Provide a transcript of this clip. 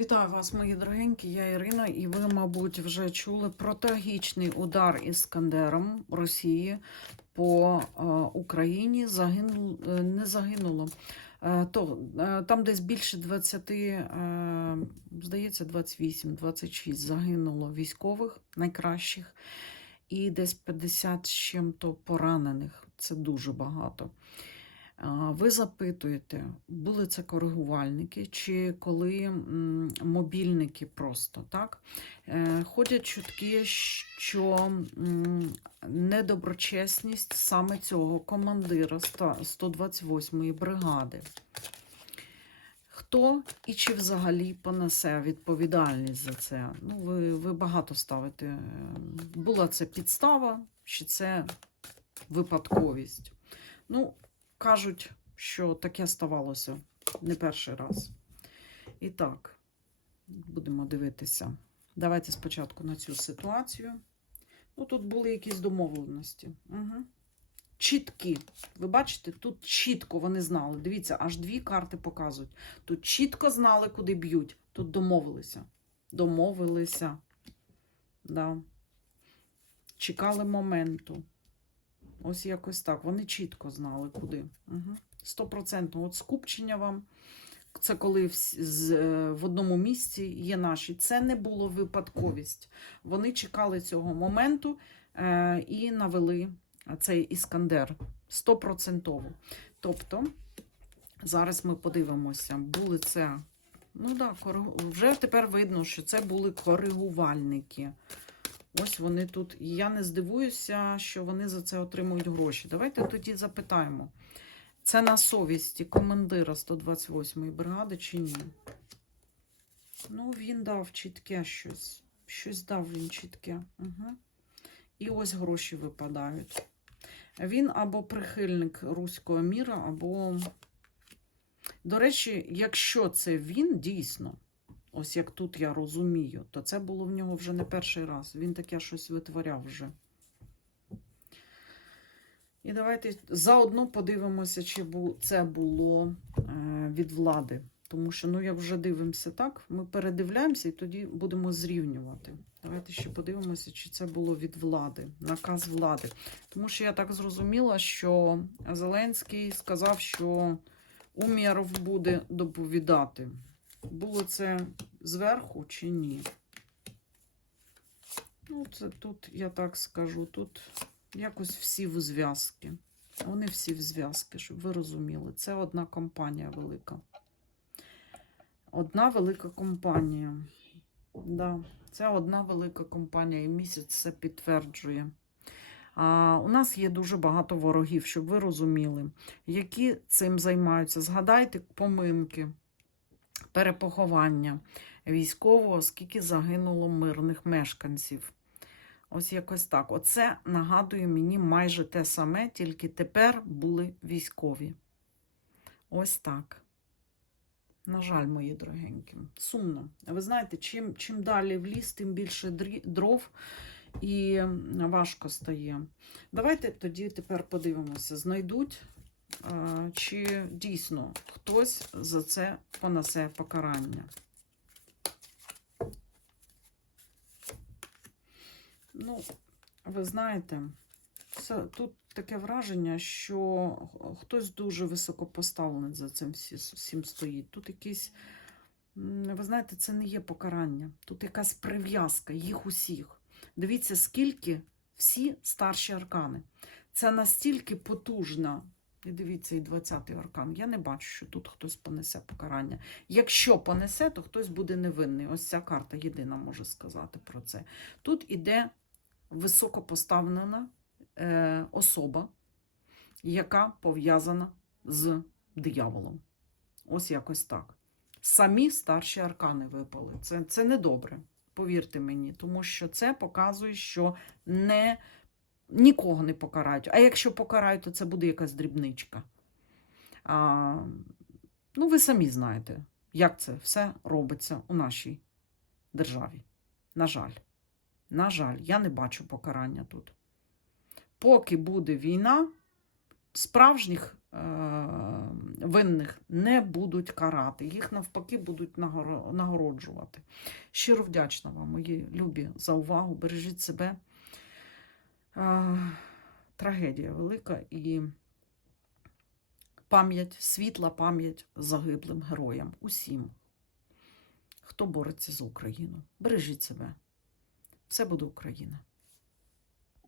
Вітаю вас, мої дорогенькі, я Ірина, і ви, мабуть, вже чули про трагічний удар Іскандером Росії по е, Україні. Загинул, е, не загинуло. Е, то, там десь більше 20, е, здається, 28-26 загинуло військових найкращих, і десь 50 з чим-то поранених. Це дуже багато. А, Ви запитуєте, були це коригувальники, чи коли мобільники просто так? Е, Ходять чутки, що недоброчесність саме цього командира 128-ї бригади. Хто і чи взагалі понесе відповідальність за це? Ну, ви, ви багато ставите. е, Була це підстава, чи це випадковість? Ну, кажуть, що таке ставалося не перший раз. І так, будемо дивитися. Давайте спочатку на цю ситуацію. Ну, тут були якісь домовленості. Угу. Чіткі. Ви бачите, тут чітко вони знали. Дивіться, аж дві карти показують. Тут чітко знали, куди б'ють. Тут домовилися. Домовилися. Да. Чекали моменту. Ось якось так. Вони чітко знали, куди. Угу. Стопроцентно. От скупчення вам. Це коли е, в одному місці є наші. Це не було випадковість. Вони чекали цього моменту е, і навели цей іскандер стопроцентово. Тобто, зараз ми подивимося, були це. Ну так, да, вже тепер видно, що це були коригувальники. Ось вони тут. І я не здивуюся, що вони за це отримують гроші. Давайте тоді запитаємо. Це на совісті командира 128-ї бригади чи ні? Ну, він дав чітке щось. Щось дав він чітке. Угу. І ось гроші випадають. Він або прихильник руського міра, або. До речі, якщо це він дійсно, ось як тут я розумію, то це було в нього вже не перший раз. Він таке щось витворяв вже. І давайте заодно подивимося, чи це було е, від влади. Тому що, ну, як вже дивимося так, ми передивляємося і тоді будемо зрівнювати. Давайте ще подивимося, чи це було від влади, наказ влади. Тому що я так зрозуміла, що Зеленський сказав, що Умєров буде доповідати. Було це зверху чи ні? Ну, це тут, я так скажу, тут якось всі в зв'язки. Вони всі в зв'язки, щоб ви розуміли. Це одна компанія велика. Одна велика компанія. Да, це одна велика компанія, і місяць це підтверджує. А, у нас є дуже багато ворогів, щоб ви розуміли, які цим займаються. Згадайте поминки, перепоховання військового, скільки загинуло мирних мешканців. Ось якось так. Оце нагадує мені майже те саме, тільки тепер були військові. Ось так. На жаль, мої дорогенькі. Сумно. Ви знаєте, чим, чим далі в ліс, тим більше дров і важко стає. Давайте тоді тепер подивимося, знайдуть, чи дійсно хтось за це понесе покарання. Ну, ви знаєте, це, тут таке враження, що хтось дуже високо поставлений за цим всім стоїть. Тут якісь, ви знаєте, це не є покарання. Тут якась прив'язка їх усіх. Дивіться, скільки всі старші аркани. Це настільки потужна. І дивіться, і 20-й аркан. Я не бачу, що тут хтось понесе покарання. Якщо понесе, то хтось буде невинний. Ось ця карта єдина може сказати про це. Тут іде високопоставлена е, особа, яка пов'язана з дияволом. Ось якось так. Самі старші аркани випали. Це, це недобре, повірте мені, тому що це показує, що не, нікого не покарають. А якщо покарають, то це буде якась дрібничка. А, ну, ви самі знаєте, як це все робиться у нашій державі. На жаль. На жаль, я не бачу покарання тут. Поки буде війна, справжніх винних не будуть карати, їх навпаки будуть нагороджувати. Щиро вдячна вам, мої любі, за увагу. Бережіть себе. Е, Трагедія велика і пам'ять, світла пам'ять загиблим героям, усім, хто бореться за Україну. Бережіть себе. Все буде Україна.